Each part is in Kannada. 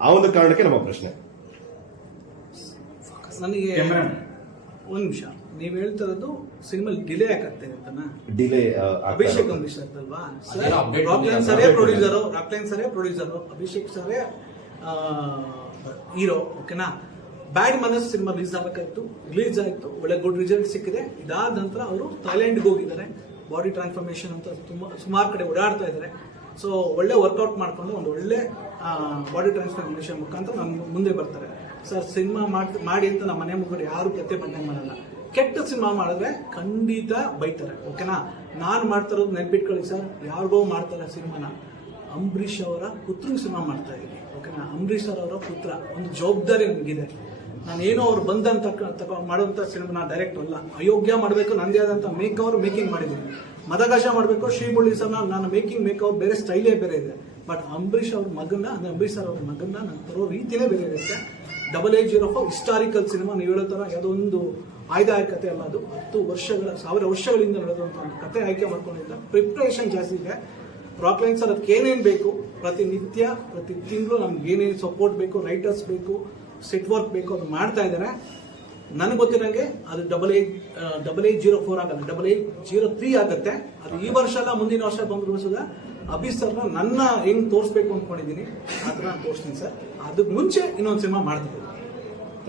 ಆ ಒಂದು ಕಾರಣಕ್ಕೆ ನಮ್ಮ ಪ್ರಶ್ನೆ. ನನಗೆ. ಒಂದ್ ನಿಮಿಷ. ನೀವ್ ಹೇಳ್ತಿರೋದು ಸಿನಿಮಾ ಡಿಲೇ ಆಗತ್ತೆ ಅಂತನಾ? ಡಿಲೇ ಅಭಿಷೇಕ್ ಅಂತಲ್ವಾ ಅದೇನೋ update ರಾಕ್ಲೈನ್. ಸರೇ ಪ್ರೊಡ್ಯೂಸರು ರಾಕ್ಲೈನ್ ಸರೇ ಪ್ರೊಡ್ಯೂಸರು ಅಭಿಷೇಕ್ ಸರೇ ಹೀರೋ ಓಕೆನಾ ಬ್ಯಾಡ್ ಮನಸ್ ಸಿನಿಮಾ ರಿಲೀಸ್ ಆಗಬೇಕಾಯ್ತು ರಿಲೀಸ್ ಆಯ್ತು ಒಳ್ಳೆ ಗುಡ್ ರಿಸಲ್ಟ್ ಸಿಕ್ಕಿದೆ. ಇದಾದ ನಂತರ ಅವರು ಥೈಲ್ಯಾಂಡ್ಗೆ ಹೋಗಿದ್ದಾರೆ. ಬಾಡಿ ಟ್ರಾನ್ಸ್ಫಾರ್ಮೇಶನ್ ಅಂತ ತುಂಬಾ ಸುಮಾರು ಕಡೆ ಓಡಾಡ್ತಾ ಇದ್ದಾರೆ. ಸೊ ಒಳ್ಳೆ ವರ್ಕೌಟ್ ಮಾಡಿಕೊಂಡು ಒಂದು ಒಳ್ಳೆ ಬಾಡಿ ಟ್ರಾನ್ಸ್ಫಾರ್ಮೇಶನ್ ಮುಖಾಂತರ ನಮ್ಮ ಮುಂದೆ ಬರ್ತಾರೆ. ಸರ್ ಸಿನಿಮಾ ಮಾಡಿ ಅಂತ ನಮ್ಮ ಮನೆ ಮುಗ್ಗರು ಯಾರು ಪ್ರತಿಭಟನೆ ಮಾಡಲ್ಲ. ಕೆಟ್ಟ ಸಿನಿಮಾ ಮಾಡಿದ್ರೆ ಖಂಡಿತ ಬೈತಾರೆ ಓಕೆನಾ ನಾನು ಮಾಡ್ತಿರೋದು ನೆನ್ಪಿಟ್ಕೊಳ್ಳಿ ಸರ್ ಯಾರಿಗೋ ಮಾಡ್ತಾರೆ ಸಿನಿಮಾನ ಅಂಬರೀಷ್ ಅವರ ಪುತ್ರ ಸಿನಿಮಾ ಮಾಡ್ತಾ ಇದ್ದೀನಿ ಓಕೆನಾ ಅಂಬರೀಷ್ ಅವರ ಪುತ್ರ. ಒಂದು ಜವಾಬ್ದಾರಿ ನನಗಿದೆ ನಾನು ಏನೋ ಅವ್ರು ಬಂದಂತ ತಗೊ ಮಾಡುವಂತ ಸಿನಿಮಾ ಡೈರೆಕ್ಟ್ ಅಲ್ಲ. ಅಯೋಗ್ಯ ಮಾಡಬೇಕು, ನಂದೇ ಆದಂಥ ಮೇಕ್ ಅವರ್ ಮೇಕಿಂಗ್ ಮಾಡಿದ್ದೀನಿ ಮದಗಶ ಮಾಡಬೇಕು ಶ್ರೀಮುಳ್ಳಿ ಸರ್ನ ನಾನು ಮೇಕಿಂಗ್ ಮೇಕ್ ಬೇರೆ ಸ್ಟೈಲೇ ಬೇರೆ ಇದೆ. ಬಟ್ ಅಂಬರೀಷ್ ಅವ್ರ ಮಗನ್ನ, ಅಂದರೆ ಅಂಬರೀಷ್ ಸರ್ ಅವ್ರ ಮಗನ್ನ ನಾನು ತರೋ ರೀತಿಯೇ ಬೇರೆ ಇರುತ್ತೆ ಡಬಲ್ ಏಜ್ ಇರೋ ಹಿಸ್ಟಾರಿಕಲ್ ಸಿನಿಮಾ ನೀವು ಹೇಳೋ ಥರ ಯಾವುದೊಂದು ಆಯ್ದಾಯ ಕಥೆ ಅಲ್ಲ ಅದು. ಹತ್ತು ವರ್ಷಗಳ, ಸಾವಿರ ವರ್ಷಗಳಿಂದ ನಡೆದಂಥ ಒಂದು ಕತೆ ಆಯ್ಕೆ ಮಾಡ್ಕೊಂಡಿದ್ದ. ಪ್ರಿಪ್ರೇಷನ್ ಜಾಸ್ತಿ ಇದೆ. ರಾಕ್ಲೈನ್ ಸರ್ ಅದಕ್ಕೆ ಏನೇನು ಬೇಕು? ಪ್ರತಿನಿತ್ಯ, ಪ್ರತಿ ತಿಂಗಳು ನಮ್ಗೆ ಏನೇನು ಸಪೋರ್ಟ್ ಬೇಕು ರೈಟರ್ಸ್ ಬೇಕು ಸೆಟ್ ವರ್ಕ್ ಬೇಕು ಅದು ಮಾಡ್ತಾ ಇದ್ದಾರೆ. ನನಗೆ ಗೊತ್ತಿರೋಂಗೆ ಅದು double eight double eight zero four ಆಗಲ್ಲ ಡಬಲ್ ಏಟ್ ಜೀರೋ ತ್ರೀ ಆಗುತ್ತೆ. ಅದು ಈ ವರ್ಷ ಅಲ್ಲ ಮುಂದಿನ ವರ್ಷ ಬಂದ್ರು ಸುದ ಅಭಿ ಸರ್ನ ನನ್ನ ಹೆಂಗ್ ತೋರಿಸ್ಬೇಕು ಅಂದ್ಕೊಂಡಿದ್ದೀನಿ ಆ ಥರ ನಾನು ತೋರಿಸ್ತೀನಿ ಸರ್. ಅದಕ್ಕೆ ಮುಂಚೆ ಇನ್ನೊಂದು ಸಿನಿಮಾ ಮಾಡ್ತೀನಿ.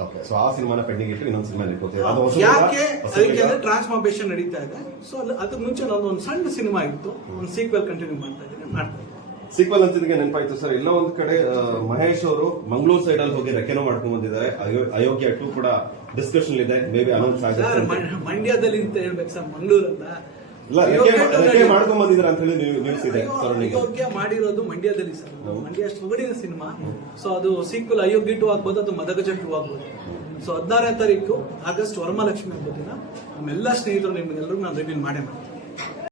ಓಕೆ ಸೊ ಆ ಸಿನಿಮಾನ ಪೆಂಡಿಂಗ್ ಇಟ್ಟು ಇನ್ನೊಂದು ಸಿನಿಮಾ ಇಟ್ಕೋತೀವಿ ಅದು ಯಾಕೆ? ಅದಕ್ಕೆ ಅಂದ್ರೆ ಟ್ರಾನ್ಸ್ಫಾರ್ಮೇಶನ್ ನಡೀತಾ ಇದೆ. ಸೊ ಅದಕ್ಕೆ ಮುಂಚೆ ನಂದು ಒಂದು ಸಣ್ಣ ಸಿನಿಮಾ ಇತ್ತು. ಒಂದು ಸೀಕ್ವೆಲ್ ಕಂಟಿನ್ಯೂ ಮಾಡ್ತಾ ಇದ್ದೀನಿ ಮಾಡ್ತಾ ಇದ್ದೀನಿ ಸೀಕ್ವಲ್ ಅಂತ ನೆನಪಾಯ್ತು ಸರ್. ಎಲ್ಲ ಒಂದ್ ಕಡೆ ಮಹೇಶ್ ಅವರು ಮಂಗಳೂರು ಸೈಡ್ ಅಲ್ಲಿ ಹೋಗಿ ರೆಕೆನೋ ಮಾಡ್ಕೊಂಡ್ ಬಂದಿದ್ದಾರೆ. ಅಯೋ- ಅಯೋಗ್ಯ ಟು ಕೂಡ ಡಿಸ್ಕಷನ್ ಇದೆ. ಮೇ ಬಿ ಅನೌನ್ಸ್ ಅಂತ. ಮ- ಮಂಡ್ಯದಲ್ಲಿ ಅಂತ ಹೇಳ್ಬೇಕು ಸರ್ ಮಂಗಳೂರಲ್ಲ ಇಲ್ಲ ರೆಕೆ ಮಾಡ್ಕೊಂಡ್ ಬಂದಿದ್ದಾರೆ ಅಂತ ಹೇಳಿ ನ್ಯೂಸ್ ಇದೆ ಅಯೋಗ್ಯ ಮಾಡಿರೋದು ಮಂಡ್ಯದಲ್ಲಿ ಸರ್. ಮಂಡ್ಯ ಸೊಗಡಿನ ಸಿನಿಮಾ. ಸೊ ಅದು ಸೀಕ್ವೆಲ್ ಅಯೋಗ್ಯ ಟು ಆಗ್ಬೋದು ಅದು ಮದಗಜ ಟು ಆಗ್ಬೋದು. ಸೊ ಹದಿನಾರನೇ ತಾರೀಕು ಆಗಸ್ಟ್ ವರಮಹಾಲಕ್ಷ್ಮಿ ಹಬ್ಬದ ದಿನ. ನಮ್ಮೆಲ್ಲ ಸ್ನೇಹಿತರು ನಿಮ್ಗೆಲ್ಲರೂ ನಾನು ರಿವೀಲ್ ಮಾಡೇ ಮಾಡ್ತೀನಿ.